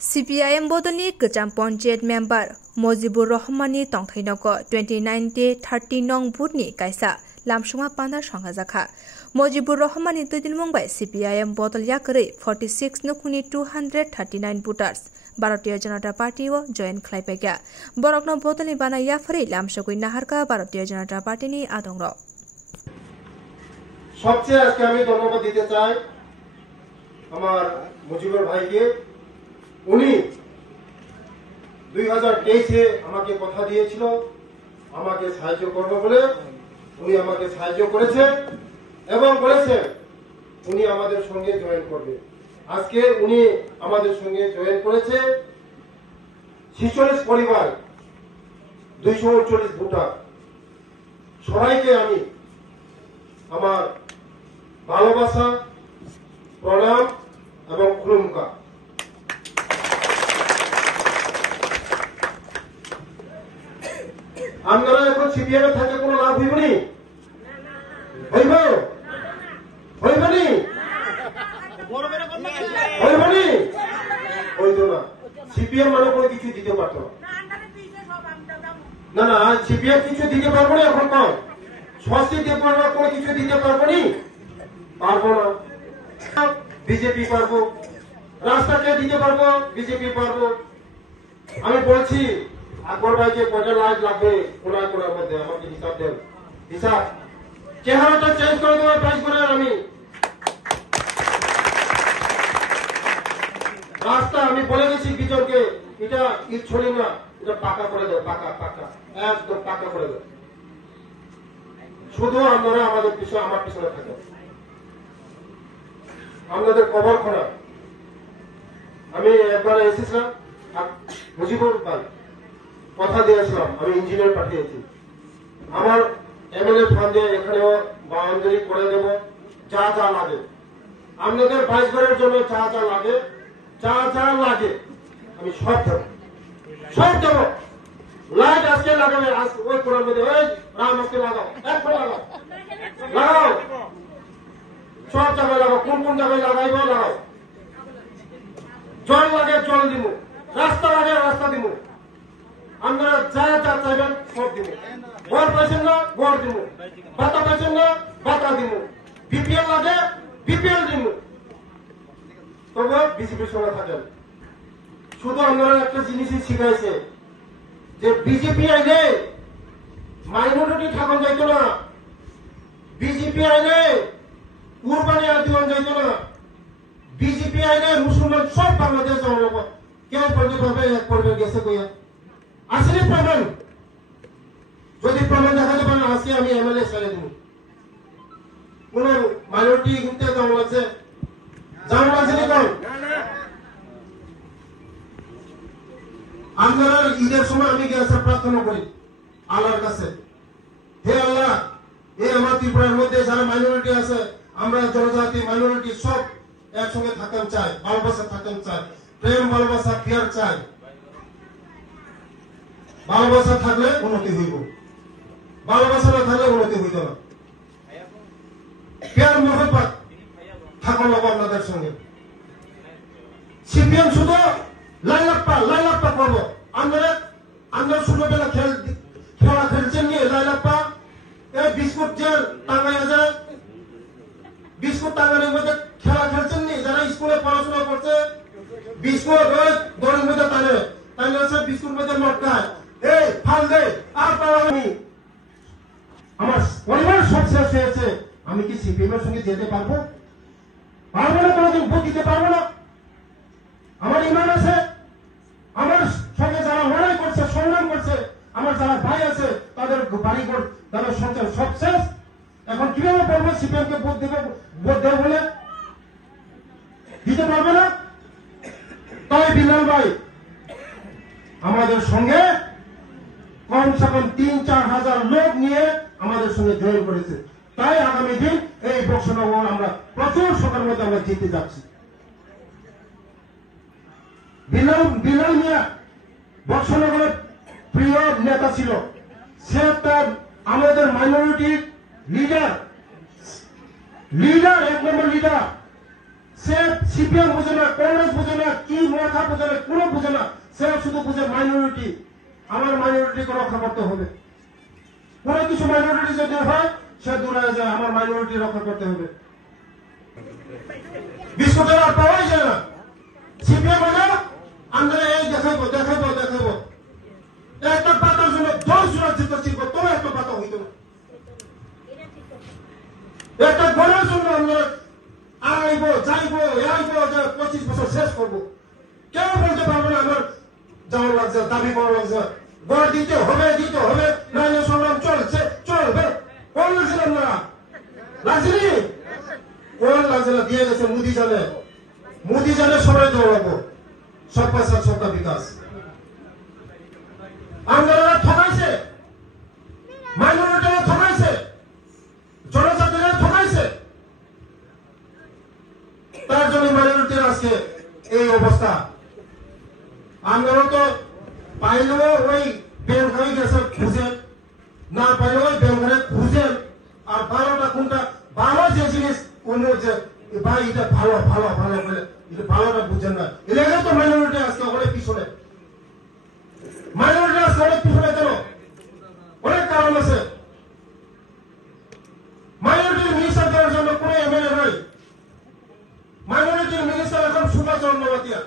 CPIM bodoni kejam ponjet member Mojibur Rahmani tongthainoko 29-30 nong butni kaisa lamsuma pana sangajaka Mojibur Rahmani tudin mungbai CPIM bodol yakri 46 nukuni 239 voters Bharatiya Janata Party o join khlaipega borokno bodoni bana yafri lamsukui naharka Bharatiya Janata Party ni adongro সবচেয়ে আজকে আমি ধন্যবাদ দিতে চাই আমার মুজিবুর ভাইকে উনি 2023 এ আমাকে কথা দিয়েছিল আমাকে সাহায্য করবে বলে উনি আমাকে সাহায্য করেছে এবং বলেছে উনি আমাদের সঙ্গে জয়েন করবে আজকে উনি আমাদের সঙ্গে জয়েন করেছে 46 পরিবার 239 ভোটার সবাইকে আমি আমার ভালোবাসা প্রণাম এবং খুলুমকা আপনারা এখন সিপিএম এ থাকে কোনো লাভ হইবনি হইবনি হইতো না সিপিএম মানে কোনো কিছু দিতে পারত না না সিপিএম কিছু দিতে পারবো না এখন কম স্বস্তি দিতে পারবো কোনো কিছু দিতে পারবো নি পারবো না বিজেপি পারবো রাস্তাকে দিতে পারবো বিজেপি পারবো আমি বলছি আকবর ভাইকে কয়টা লাইট লাগবে কোনার মধ্যে আমাকে হিসাব দেন হিসাব চেহারাটা চেঞ্জ করে দেওয়ার প্রাইস করে আমি রাস্তা আমি বলে গেছি বিজয়কে এটা ইট ছড়ি না এটা পাকা করে দেয় পাকা একদম পাকা করে দেয় শুধু আপনারা আমাদের পিছনে আমার পিছনে থাকেন আপনাদের কবর খোলা আমি একবার এসেছিলাম মুজিবুর ভাই কথা দিয়েছিলাম আমি ইঞ্জিনিয়ার পাঠিয়েছি আমার এমএলএ ফান্ডে এখানেও বাউন্ডারি করে দেব যা যা লাগে আপনাদের 22 ঘরের জন্য যা যা লাগে আমি সব দেব লাইট আজকে লাগাবে ওই কোরআন মধ্যে ওই রাম আজকে লাগাও একবার লাগাও সব জায়গায় লাগাও কোন জায়গায় লাগাইব লাগাও জল লাগে জল দিব রাস্তা লাগে রাস্তা দিব আমরা যা চাইবেন সব দিব ঘর পাইছেন না ঘর দিব বাতা পাইছেন না বাতা দিব বিপিএল লাগে বিপিএল দিব তবে বিজেপির সঙ্গে থাকেন শুধু আপনারা একটা জিনিসই শিখাইছে যে বিজেপি আইলে মাইনরিটি ঠাকুর যাইতো না বিজেপি আইলে কুরবানি আদিওয়ান যাইতো না বিজেপি আইলে মুসলমান সব বাংলাদেশ যাওয়ার কেউ পরিভাবে এক পরিবার গেছে কইয়া আসলে প্রমাণ যদি প্রমাণ দেখাতে পারেন আজকে আমি এমএলএ ছেড়ে দিব কোন মাইনরিটি ঘুরতে যাওয়া লাগছে কোন আপনারা ঈদের সময় আমি গিয়ে প্রার্থনা করি আল্লাহর কাছে হে আল্লাহ এই আমার ত্রিপুরার মধ্যে যারা মাইনরিটি আছে আমরা জনজাতি মাইনরিটি সব একসঙ্গে থাকতে চাই ভালোবাসা থাকতে চাই প্রেম ভালোবাসা কেয়ার চাই ভালোবাসা থাকলে উন্নতি হইব ভালোবাসা না থাকলে উন্নতি হইত না কেয়ার মহব্বত থাকা লাগবে আপনাদের সঙ্গে সিপিএম শুধু লাইলাপ্পা করবো আমরা ছোটবেলা খেলা খেলছেন নিয়ে লাইলাপ্পা এই বিস্কুট যে টাঙ্গাইয়া যায় বিস্কুট টাঙ্গানোর মধ্যে খেলা খেলছেন নি যারা স্কুলে পড়াশোনা করছে বিস্কুট ওই দড়ির মধ্যে টানে বিস্কুট মধ্যে মটকায় এই ফাল দে আর পাওয়া আমি আমার পরিবার সব শেষ হয়েছে আমি কি সিপিএম এর সঙ্গে যেতে পারবো না কোনোদিন ভোট দিতে পারবো না আমার ইমান আছে আমার সঙ্গে যারা লড়াই করছে সংগ্রাম করছে আমার যারা ভাই আছে তাদের বাড়িঘর তাদের সংসার সব শেষ এখন কিভাবে বলবো সিপিএম কে ভোট দেবে বলে দিতে পারবে না তাই বিলাল ভাই আমাদের সঙ্গে কমসে কম 3-4 হাজার লোক নিয়ে আমাদের সঙ্গে জয়েন করেছে তাই আগামী দিন এই বক্সনগর আমরা প্রচুর সংখ্যার মধ্যে আমরা জিতে যাচ্ছি বিলাল মিয়া বক্সনগরের প্রিয় নেতা ছিল সে তার আমাদের মাইনরিটির লিডার 1 নম্বর লিডার সে সিপিএম বুঝে না, কংগ্রেস বুঝে না, কি মাথা বুঝে না, কোনো বুঝে না। সে শুধু বুঝে মাইনরিটি, আমার মাইনরিটিকে রক্ষা করতে হবে। কোনো কিছু মাইনরিটি যদি হয় সে দূরে যায়, আমার মাইনরিটি রক্ষা করতে হবে। বিস্কুটের আর পাওয়াই যায় না। সিপিএম হলে আমরা এই দেখাবো দেখাবো দেখাবো, একটা পাতার জন্য 10 জোড়া চিত্র চিনবো, তবে একটা পাতা হইত না। একটা গড়ের জন্য আমরা আইবো যাইবো আইবো 25 বছর শেষ করবো। কেউ বলতে পারবে না আমার যাওয়া লাগছে, দাবি করা লাগছে, গড় দিতে হবে নাইলে সংগ্রাম চলছে চলবে। কোন লাগছিলাম না লাগছিলি, কোন লাগছে না, দিয়ে গেছে মোদি জানে সবাই দৌড়াবো, সবকা সাথ সবকা বিকাশ। আন্দোলন ঠকাইছে, মাইনরিটিরা ঠকাইছে, জনজাতিরা ঠকাইছে, তার জন্য মাইনরিটির আজকে এই অবস্থা। আন্দোলন তো পাইলেও ওই বেঙ্গাই গেছে খুঁজেন, না পাইলেও ওই বেঙ্গারে খুঁজেন। আর ভালোটা কোনটা, ভালো যে জিনিস অন্য যে ভাই এটা ভালো ভালো ভালো বলে এটা ভালোটা বুঝেন না। এলাকা তো মাইনরিটি আজকে অনেক পিছনে, মাইনরিটি আজকে অনেক পিছনে। কেন? অনেক কারণ আছে। মাইনরিটির মিনিস্টার দেওয়ার জন্য কোনো এমএলএ নাই। মাইনরিটির মিনিস্টার এখন সুভাষচন্দ্র নওয়াতিয়া,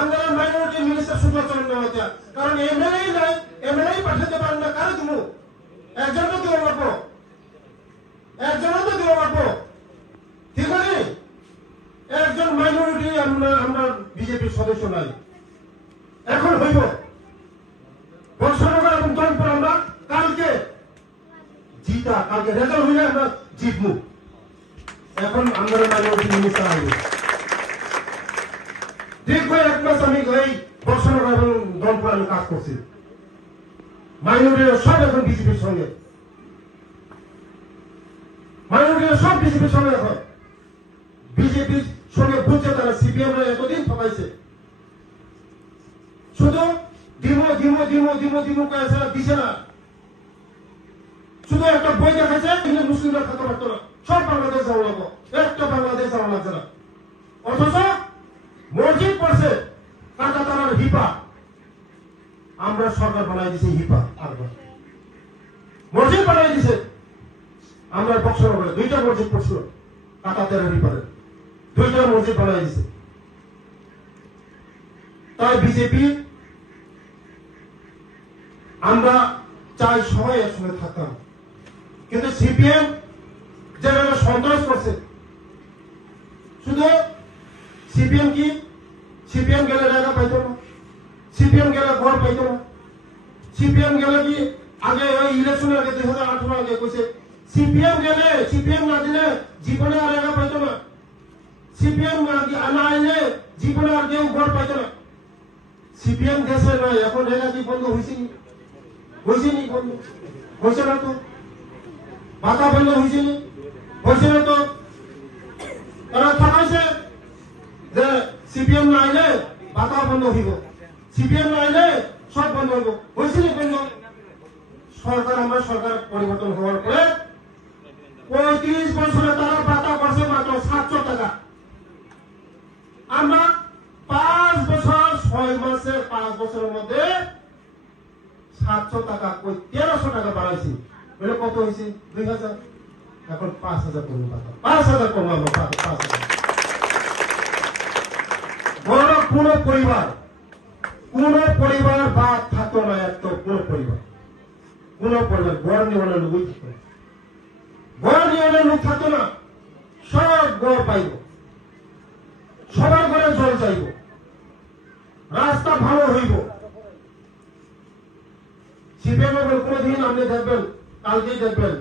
আমরা মাইনরিটির মিনিস্টার সুভাষচন্দ্র নওয়াতিয়া। কারণ এমএলএ নাই, এমএলএ পাঠাতে পারেন না, কারো তুমি একজন তো দেওয়া পারবো, একজনও তো দেওয়া পারবো, ঠিক আছে? একজন মাইনরিটি আমরা বিজেপির সদস্য নাই। এখন হইব বর্ষনগর এবং জনপুর আমরা কালকে জিতা, কালকে রেজাল্ট হইলে আমরা জিতবো। এখন আমরা মাইনরিটি মিনিস্টার আসবে। দীর্ঘ 1 মাস আমি এই বর্ষনগর এবং জনপুর আমি কাজ করছি। মাইনরিটিরা সব এখন বিজেপির সঙ্গে, মাইনরিটিরা সব বিজেপির সঙ্গে এখন। বিজেপির সঙ্গে বুঝছে তারা সিপিএম এতদিন ঠকাইছে, শুধু দিমো দিমো দিমো দিমো দিমো কয়েছে না, দিছে না। শুধু একটা বই দেখাইছে, কিন্তু মুসলিমরা থাকতে পারতো না, সব বাংলাদেশ যাওয়া লাগবো, একটা বাংলাদেশ যাওয়া লাগছে না। অথচ মসজিদ পড়ছে কাটাতারার হিপা, আমরা সরকার বানাই দিছি হিপা, মসজিদ বানাই দিছে। আমরা বক্সনগরে 2টা মসজিদ পড়ছিল কাটাতারার হিপারে, 2টা মসজিদ বানাই দিছে। তাই বিজেপি আমরা চাই সবাই একসঙ্গে থাকতাম, কিন্তু সিপিএম যেভাবে সন্ত্রাস করছে, শুধু সিপিএম কি, সিপিএম গেলে জায়গা পাইত না, সিপিএম গেলে ঘর পাইত না, সিপিএম গেলে কি আগে ওই ইলেকশনের আগে 2018 আগে কইছে সিপিএম গেলে, সিপিএম না দিলে জীবনে আর জায়গা পাইত না, সিপিএম না আইলে জীবনে আর কেউ ঘর পাইত না। সিপিএম দেশে নয়, এখন জায়গা কি বন্ধ হয়েছে নি? হয়েছে নি বন্ধ? হয়েছে না তো? ভাতা বন্ধ হয়েছে নি? হয়েছে না তো? তারা ঠকাইছে যে সিপিএম না আইলে ভাতা বন্ধ হইব, সিপিএম না আইলে সব বন্ধ হইব। হয়েছে নি বন্ধ? সরকার, আমরা সরকার পরিবর্তন হওয়ার পরে 35 বছরে তারা ভাতা করছে মাত্র 700 টাকা। আমরা 5 বছর 6 মাসে 5 বছরের মধ্যে 700 টাকা, 1300 টাকা বাড়াইছি। বলে কত হয়েছে? 2000। এখন 5000 করবো, 5000 করবো আমরা, 5000। বড় কোন পরিবার বাদ থাকতো না, এত কোন পরিবার গড় নিয়ে লোকই থাকতো না, গড় নিয়ে লোক থাকতো না। সব গড় পাইব, সবার ঘরে জল চাইব, রাস্তা ভালো হইব। সিপিএম কোনদিন আপনি দেখবেন, কালকেই দেখবেন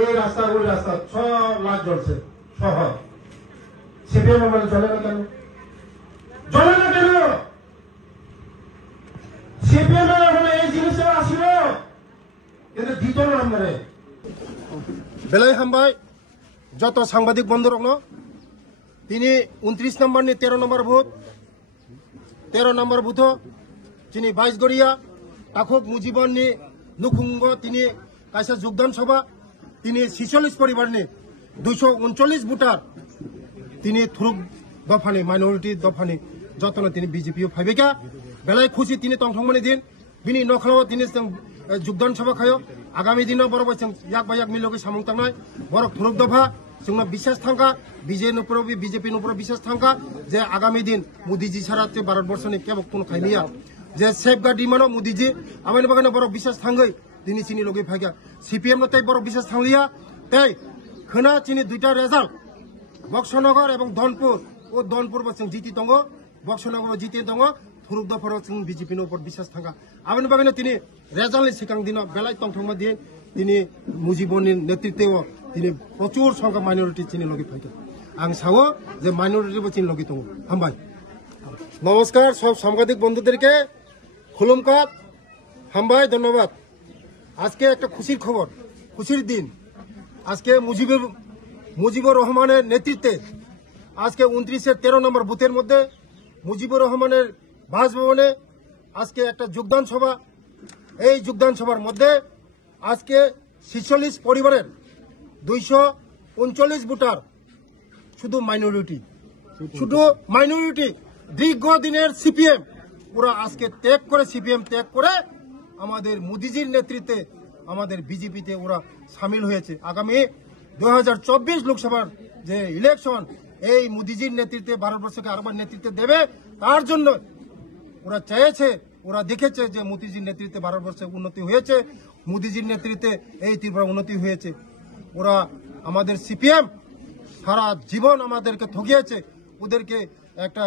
এই রাস্তা ওই রাস্তা সব লাইট জ্বলছে শহর। সিপিএম মানে চলে না কেন? চলে না কেন? সিপিএম মানে এই জিনিসটা আসিল, কিন্তু দিত না। আমরা বেলায় হামবাই যত সাংবাদিক বন্ধুরা, তিনি 29 নম্বর নি 13 নম্বর বুথ, 13 নম্বর বুথ তিনি 22 গড়িয়া তাকুক মুজিবন নি নুখুঙ্গ তিনি কাইসা যোগদান সভা তিনি 46 পরিবার নি 239 ভোটার তিনি থুরুক দফানি মাইনরিটি दफानि जतन তিনি বিজেপিও ফাইবেকা বেলায় খুশি তিনি তংথংমনি দিন বিনি নখলাও তিনি যোগদাन सभा खायो आगामी दिन बरब याक बायाक मिलोगे सामुं तांनाय बरक थुरुक दफा जोंना विश्वास थांगा बीजेपी नपर विश्वास थांगा जे आगामी दिन मोदीजी छाड़ा भारतवर्षनि केबो कोनो खाइनिया जे सेफगार्ड दिमानो मोदीजी आमानि बागाने बरक विश्वास थांगै दिनि चिनि लगे फाइगा सीपीएम नतै बरक विश्वास थांलिया तै खोना चिनि दुइटा रेजाल्ट बक्सनगर एवं धनपुर ओ धनपुर बसं जिति दङ बक्सनगर जिति दङ थुरुक दफाराव जों बीजेपी नपर विश्वास थांगा आमानि बागाने तिनि रेजाल्टनि सिगां दिनाव बेलाय तंथंमा दिए तिनि मुजिबनि नेतृत्व তিনি প্রচুর সংখ্যা মাইনরিটি চিনি লগে ফাইকে আং সাও যে মাইনরিটিবো চিনি লগে দङ হামবাই নমস্কার সব সাংবাদিক বন্ধুদেরকে খুলুমকাত হামবাই ধন্যবাদ আজকে একটা খুশির খবর খুশির দিন আজকে মুজিবুর রহমানের নেতৃত্বে আজকে 29 13 নম্বর বুথের মধ্যে মুজিবুর রহমানের বাসভবনে আজকে একটা যোগদান সভা এই যোগদান সভার মধ্যে আজকে 46 পরিবারের 239 ভোটার শুধু মাইনরিটি দীর্ঘদিনের সিপিএম ওরা আজকে সিপিএম ত্যাগ করে আমাদের মোদিজির নেতৃত্বে আমাদের বিজেপিতে ওরা সামিল হয়েছে আগামী 2024 লোকসভার যে ইলেকশন এই মোদিজির নেতৃত্বে ভারতবর্ষকে আরেকবার নেতৃত্ব দেবে তার জন্য ওরা চেয়েছে ওরা দেখেছে যে মোদিজির নেতৃত্বে ভারতবর্ষে উন্নতি হয়েছে মোদিজির নেতৃত্বে এই ত্রিপুরা উন্নতি হয়েছে ওরা আমাদের সিপিএম সারা জীবন আমাদেরকে ঠকিয়েছে ওদেরকে একটা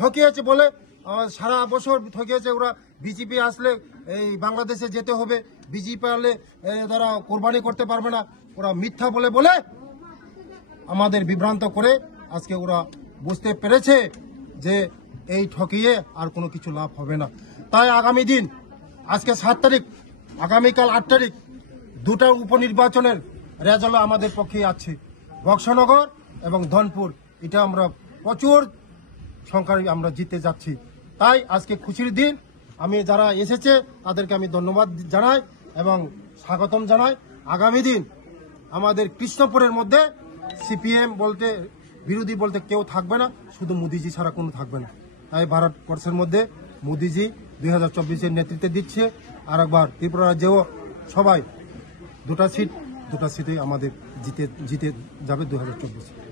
ঠকিয়েছে বলে সারা বছর ঠকিয়েছে ওরা বিজেপি আসলে এই বাংলাদেশে যেতে হবে বিজেপি আসলে তারা কোরবানি করতে পারবে না ওরা মিথ্যা বলে আমাদের বিভ্রান্ত করে আজকে ওরা বুঝতে পেরেছে যে এই ঠকিয়ে আর কোনো কিছু লাভ হবে না তাই আগামী দিন আজকে 7 তারিখ আগামীকাল 8 তারিখ দুটা উপনির্বাচনের রেজাল্ট আমাদের পক্ষে আছে বক্সনগর এবং ধনপুর এটা আমরা প্রচুর সংখ্যায় আমরা জিতে যাচ্ছি তাই আজকে খুশির দিন আমি যারা এসেছে তাদেরকে আমি ধন্যবাদ জানাই এবং স্বাগতম জানাই আগামী দিন আমাদের কৃষ্ণপুরের মধ্যে সিপিএম বলতে বিরোধী বলতে কেউ থাকবে না শুধু মোদিজি ছাড়া কোনো থাকবে না তাই ভারতবর্ষের মধ্যে মোদিজি 2024 নেতৃত্বে দিচ্ছে আর একবার ত্রিপুরা রাজ্যেও সবাই দুটা সিটে আমাদের জিতে যাবে 2024